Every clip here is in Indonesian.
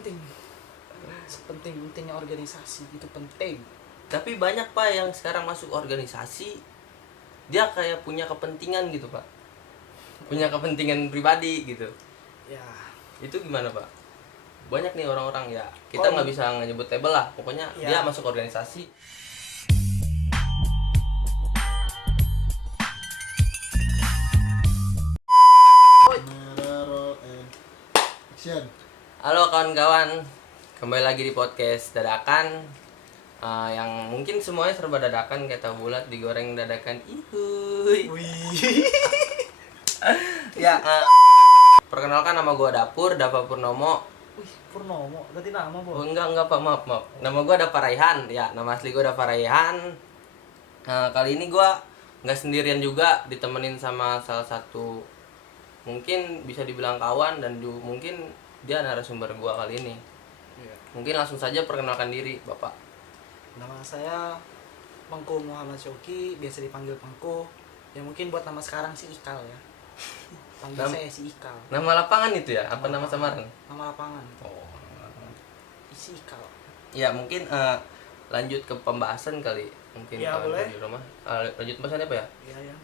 penting. Sepenting-pentingnya organisasi itu penting. Tapi banyak Pak yang sekarang masuk organisasi dia kayak punya kepentingan gitu Pak, punya kepentingan pribadi gitu. Ya. Itu gimana Pak? Banyak nih orang-orang ya, kita nggak bisa nyebut label lah, pokoknya ya. Dia masuk organisasi. Halo kawan-kawan, kembali lagi di podcast dadakan. Yang mungkin semuanya serba dadakan, kayak tahu bulat digoreng dadakan. Ihuy. Ya, perkenalkan nama gue Dava Purnomo. Wih, Purnomo, ganti nama Oh, enggak Pak, maaf. Nama gue Dava Raihan. Ya, nama asli gue Dava Raihan. Kali ini gue nggak sendirian juga, ditemenin sama salah satu mungkin bisa dibilang kawan dan mungkin dia narasumber gue kali ini. Ya. Mungkin langsung saja perkenalkan diri Bapak. Nama saya Pengku Muhammad Syoki, biasa dipanggil Pengku. Ya mungkin buat nama sekarang sih Ikal ya. Panggil saya si Ikal. Nama lapangan itu ya? Apa nama samaran? Nama lapangan. Oh. Si Ikal. Ya mungkin lanjut ke pembahasan kali. Mungkin ya, boleh. Di rumah. Lanjut pembahasannya apa ya? Iya.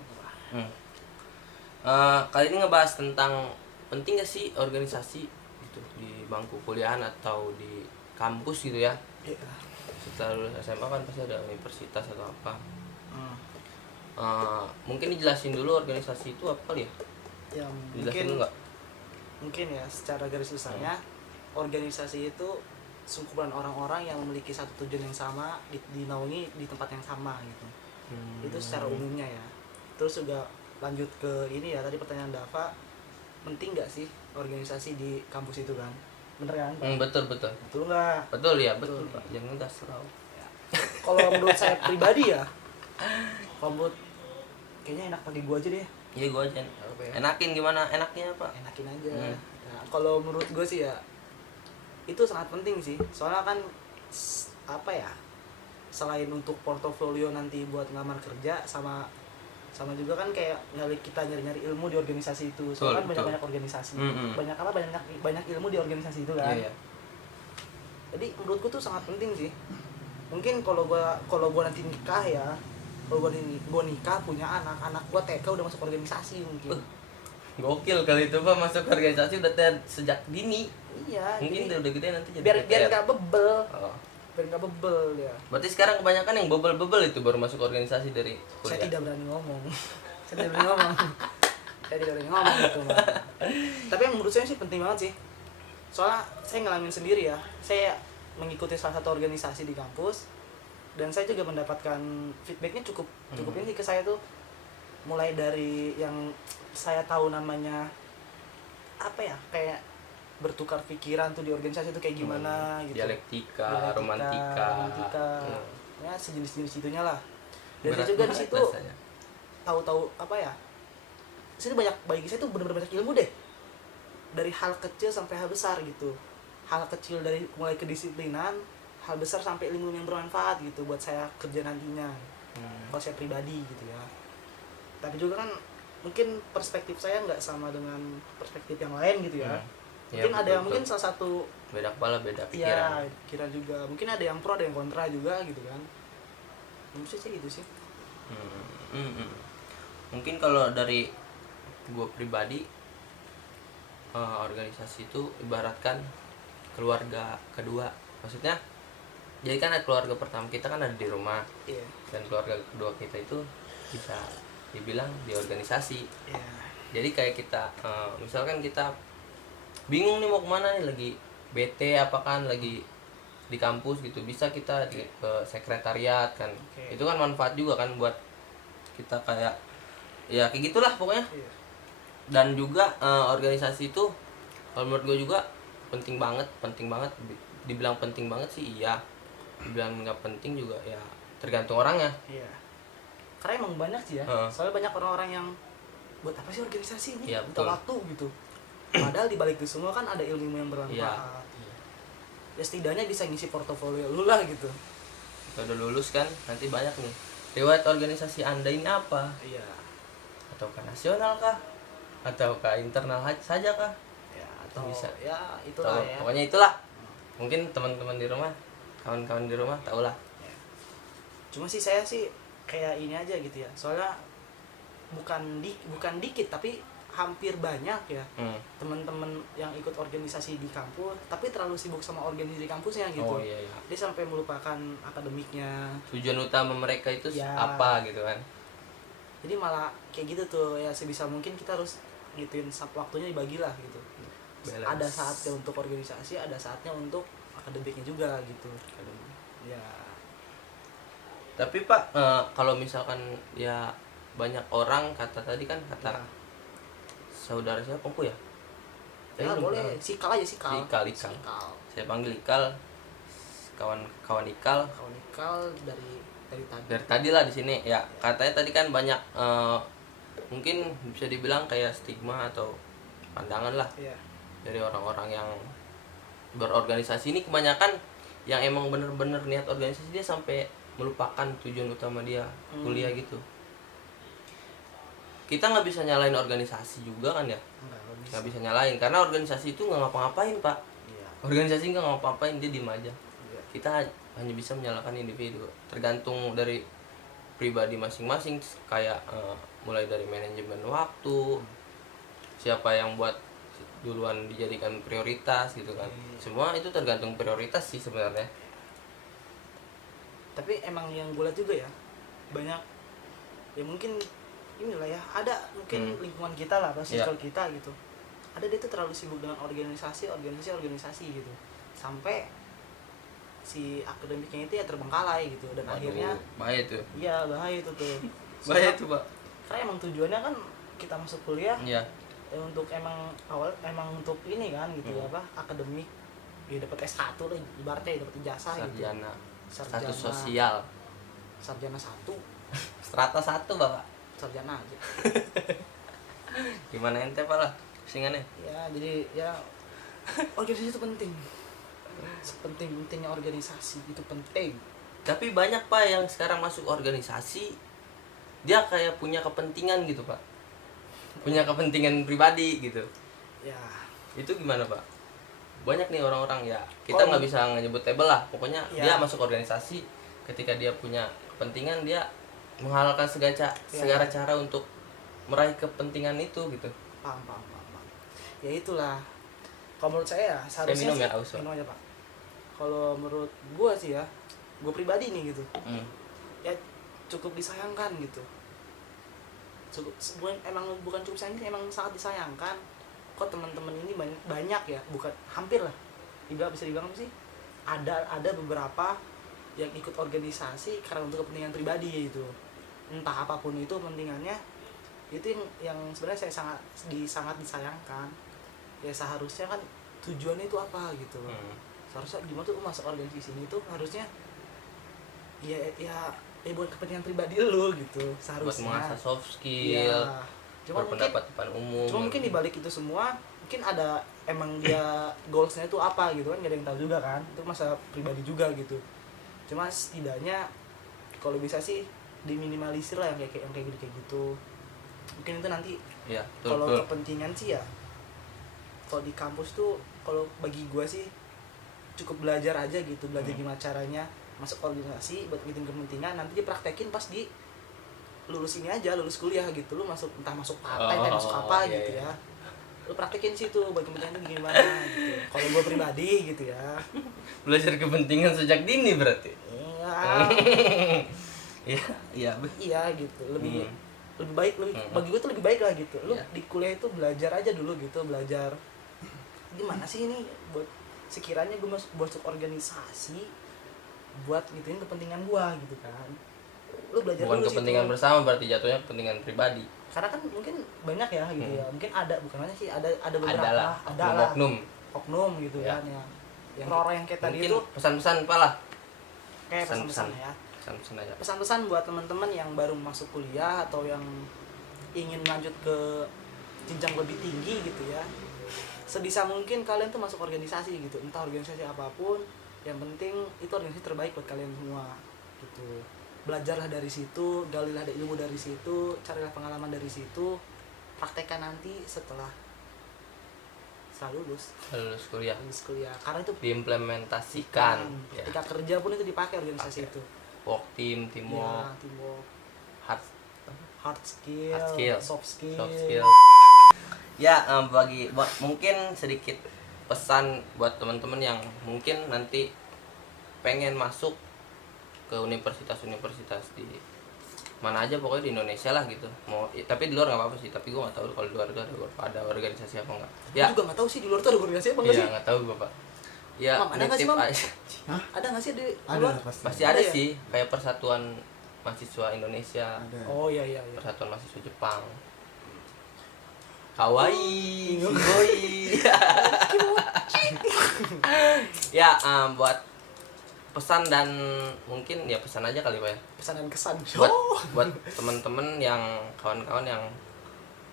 Kali ini ngebahas tentang penting gak sih organisasi gitu di bangku kuliahan atau di kampus gitu ya? Iya. Setelah lulus SMA kan pasti ada universitas atau apa. Mungkin dijelasin dulu organisasi itu apa kali ya? Ya Dijelasin dulu nggak? mungkin ya secara garis besarnya organisasi itu sekumpulan orang-orang yang memiliki satu tujuan yang sama, dinaungi di tempat yang sama gitu. Itu secara umumnya ya. Terus juga lanjut ke ini ya, tadi pertanyaan Dava, penting nggak sih organisasi di kampus itu kan? Bener kan Pak? Betul Betul nggak? Betul ya, betul Pak, jangan gas selalu ya. Kalau menurut saya pribadi ya, kalau menurut kayaknya enak pakai gua aja deh. iya gua aja enakin. Gimana enaknya Pak? Enakin aja. Nah, kalau menurut gue sih ya itu sangat penting sih, soalnya kan apa ya, selain untuk portofolio nanti buat ngelamar kerja, sama juga kan kayak kita nyari ilmu di organisasi itu. Soalnya kan banyak organisasi. Banyak ilmu di organisasi itu kan. Iya. Jadi menurutku tuh sangat penting sih. Mungkin kalau gua nanti nikah ya, kalau gua nikah punya anak gua TK udah masuk organisasi mungkin. Gokil kali itu Pak, masuk organisasi udah sejak dini. Iya. Mungkin udah gede nanti jadi biar nggak bebel. Oh. Biar nggak bebel ya. Berarti sekarang kebanyakan yang bebel itu baru masuk organisasi dari kuliah. Saya tidak berani ngomong. Saya tidak berani ngomong gitu, Bang. Tapi yang menurut saya sih penting banget sih. Soalnya saya ngalamin sendiri ya. Saya mengikuti salah satu organisasi di kampus dan saya juga mendapatkan feedbacknya cukup ini ke saya tuh, mulai dari yang saya tahu namanya apa ya, kayak bertukar pikiran tuh di organisasi itu kayak gimana gitu. Dialektika, romantika. Ya sejenis itunya lah. Dan saya juga di situ tahu apa ya, di situ bagi saya tuh benar-benar banyak ilmu deh, dari hal kecil sampai hal besar gitu. Hal kecil dari mulai kedisiplinan, hal besar sampai ilmu yang bermanfaat gitu buat saya kerja nantinya. Kalau saya pribadi gitu ya. Tapi juga kan mungkin perspektif saya nggak sama dengan perspektif yang lain gitu ya. Mungkin ada yang mungkin salah satu beda kepala, beda pikiran. Iya, pikiran juga. Mungkin ada yang pro, ada yang kontra juga gitu kan. Menurut saya gitu sih. Mungkin kalau dari gue pribadi, organisasi itu ibaratkan keluarga kedua. Maksudnya, jadi kan keluarga pertama kita kan ada di rumah. Iya. Dan keluarga kedua kita itu bisa dibilang di organisasi. Iya. Jadi kayak kita, misalkan kita bingung nih mau kemana nih, lagi bete apa kan, lagi di kampus gitu, bisa kita ke sekretariat kan. Itu kan manfaat juga kan buat kita, kayak ya kayak gitulah pokoknya. Dan juga organisasi itu kalau menurut gue juga penting banget. Dibilang penting banget sih iya, dibilang nggak penting juga ya tergantung orangnya. Iya. Karena emang banyak sih ya. Soalnya banyak orang-orang yang buat apa sih organisasi ini? Ya, butuh waktu gitu. Padahal di balik itu semua kan ada ilmu yang bermanfaat. Ya setidaknya bisa ngisi portofolio lu lah gitu. Kalau udah lulus kan nanti banyak nih, riwayat organisasi Anda ini apa? Iya. Ataukah nasional kah? Ataukah internal saja kah? Ya, atau bisa. Ya itulah ya. Pokoknya itulah. Mungkin teman-teman di rumah, kawan-kawan di rumah tau lah. Ya. Cuma sih saya sih kayak ini aja gitu ya, soalnya bukan dikit tapi hampir banyak ya teman-teman yang ikut organisasi di kampus tapi terlalu sibuk sama organisasi di kampusnya gitu. Oh iya, iya. Dia sampai melupakan akademiknya, tujuan utama mereka itu ya. apa gitu kan. Jadi malah kayak gitu tuh ya, sebisa mungkin kita harus gituin waktunya dibagilah gitu. Balance. Ada saatnya untuk organisasi, ada saatnya untuk akademiknya juga gitu ya. Tapi Pak, kalau misalkan ya banyak orang kata tadi kan kata ya. Saudara saya Pongku ya? Ya boleh, Sikal aja Sikal. Ikal. Saya panggil Ikal. Kawan Ikal. Kawan Ikal dari tadi lah di sini. Ya, katanya tadi kan banyak mungkin bisa dibilang kayak stigma atau pandangan lah. Ya. Dari orang-orang yang berorganisasi ini kebanyakan yang emang bener-bener niat organisasi dia sampai melupakan tujuan utama dia kuliah gitu. Kita nggak bisa nyalain organisasi juga kan ya, nggak bisa nyalain karena organisasi itu nggak ngapa-ngapain Pak. Iya. Organisasi nggak ngapa-ngapain, dia diem aja. Iya. Kita hanya bisa menyalahkan individu, tergantung dari pribadi masing-masing, kayak mulai dari manajemen waktu, siapa yang buat duluan dijadikan prioritas gitu kan. Semua itu tergantung prioritas sih sebenarnya. Tapi emang yang gue lihat juga ya, banyak ya mungkin inilah ya, ada mungkin lingkungan kita lah, circle kita gitu, ada dia tuh terlalu sibuk dengan organisasi gitu, sampai si akademiknya itu ya terbengkalai gitu, dan akhirnya bahaya tuh. Iya bahaya itu tuh. Bahaya tuh Pak. Karena emang tujuannya kan kita masuk kuliah ya untuk emang untuk ini kan gitu, apa akademik ya, dapat S1 lah ibaratnya, dapat ijazah gitu. Sarjana sosial, sarjana 1 strata 1 Bapak, sarjana aja. Gimana ente Pak lah pusingannya? Ya jadi ya organisasi itu penting, sepenting-pentingnya organisasi itu penting. Tapi banyak Pak yang sekarang masuk organisasi dia kayak punya kepentingan gitu Pak, punya kepentingan pribadi gitu ya. Itu gimana Pak? Banyak nih orang-orang ya, kita nggak bisa nyebut label lah, pokoknya ya. Dia masuk organisasi ketika dia punya kepentingan, dia menghalalkan segala cara untuk meraih kepentingan itu gitu. Paham. Ya itulah, kalau menurut saya seharusnya minum aja Pak. Kalau menurut gue sih ya, gue pribadi nih gitu, ya cukup disayangkan gitu. Bukan cukup sayang, emang sangat disayangkan. Kok teman-teman ini banyak ya, bukan hampir lah, bisa dibilang sih ada beberapa yang ikut organisasi karena untuk kepentingan pribadi gitu, entah apapun itu kepentingannya. Itu yang sebenarnya saya sangat disayangkan. Ya seharusnya kan tujuannya itu apa gitu loh. Seharusnya gimana tuh masuk organisasi ini tuh harusnya ya buat kepentingan pribadi lu gitu seharusnya, buat mengasah soft skill ya. Berpendapat depan umum. Cuma mungkin dibalik itu semua mungkin ada emang dia goalsnya itu apa gitu kan, gak ada yang tahu juga kan, itu masa pribadi juga gitu. Cuma setidaknya kalau bisa sih diminimalisir lah yang kayak gitu. Mungkin itu nanti ya, kalau kepentingan sih ya, kalau di kampus tuh kalau bagi gue sih cukup belajar aja gitu, belajar gimana caranya masuk organisasi buat bikin kepentingan, nanti dipraktekin pas di lulus ini aja, lulus kuliah gitu, lu entah masuk partai atau masuk apa iya, gitu ya, lu praktekin situ buat kepentingan itu gimana gitu. Kalau gue pribadi gitu ya, belajar kepentingan sejak dini berarti. Iya gitu, lebih baik bagi gue tuh lebih baik lah gitu. Lu di kuliah itu belajar aja dulu gitu, belajar gimana sih ini buat sekiranya gue masuk organisasi buat gituin kepentingan gue gitu kan. Lu belajar bukan dulu kepentingan situ. Bersama berarti jatuhnya kepentingan pribadi. Karena kan mungkin banyak ya gitu ya. Mungkin ada, bukan banyak sih, ada beberapa, ada oknum gitu kan ya. Yang orang yang kayak tadi itu pesan-pesan apalah. Kayak pesan-pesan ya. Pesan-pesan aja. Pesan-pesan buat teman-teman yang baru masuk kuliah atau yang ingin lanjut ke jenjang lebih tinggi gitu ya. Sebisa mungkin kalian tuh masuk organisasi gitu, entah organisasi apapun, yang penting itu organisasi terbaik buat kalian semua gitu. Belajarlah dari situ, galilah ilmu dari situ, carilah pengalaman dari situ, praktekkan nanti setelah setelah lulus kuliah karena itu diimplementasikan ya. Ketika kerja pun itu dipakai organisasi itu. Work teamwork, hard skill, soft skill. Ya, mungkin sedikit pesan buat teman-teman yang mungkin nanti pengen masuk ke universitas di mana aja, pokoknya di Indonesia lah gitu. Tapi di luar nggak apa-apa sih, tapi gue nggak tahu kalau di luar itu ada organisasi apa enggak. Ya. Gue juga nggak tahu sih di luar itu ada organisasi apa enggak sih. Iya, nggak tahu gue, Pak. Ya, ada nggak sih, Mam? Ada nggak sih di luar? Pasti ada sih, kayak Persatuan Mahasiswa Indonesia. Ada. Oh iya. Persatuan Mahasiswa Jepang. Kawaii, Shigoi. Ya, buat pesan dan mungkin ya pesan aja kali Pak ya. Pesan dan kesan. Buat teman-teman yang kawan-kawan yang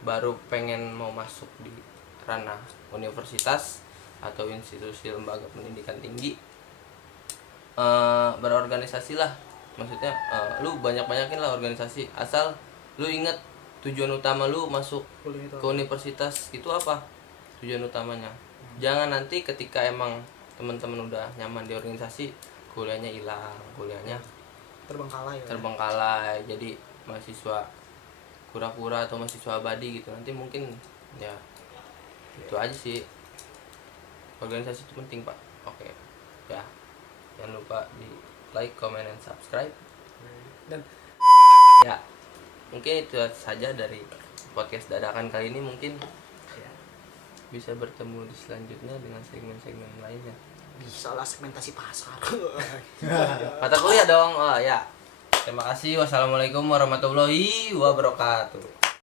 baru pengen mau masuk di ranah universitas atau institusi lembaga pendidikan tinggi, berorganisasi lah. Maksudnya lu banyakin lah organisasi, asal lu inget tujuan utama lu masuk ke universitas itu apa tujuan utamanya. Jangan nanti ketika emang teman-teman udah nyaman di organisasi, kuliahnya hilang, kuliahnya terbengkalai jadi mahasiswa kura-kura atau mahasiswa abadi gitu. Nanti mungkin ya itu aja sih, organisasi itu penting Pak. Oke ya, jangan lupa di like, comment, and subscribe. Dan ya mungkin itu saja dari podcast dadakan kali ini. Mungkin bisa bertemu di selanjutnya dengan segmen-segmen lainnya. Bisa lah, segmentasi pasar. Mata kuliah dong. Oh ya. Terima kasih. Wassalamualaikum warahmatullahi wabarakatuh.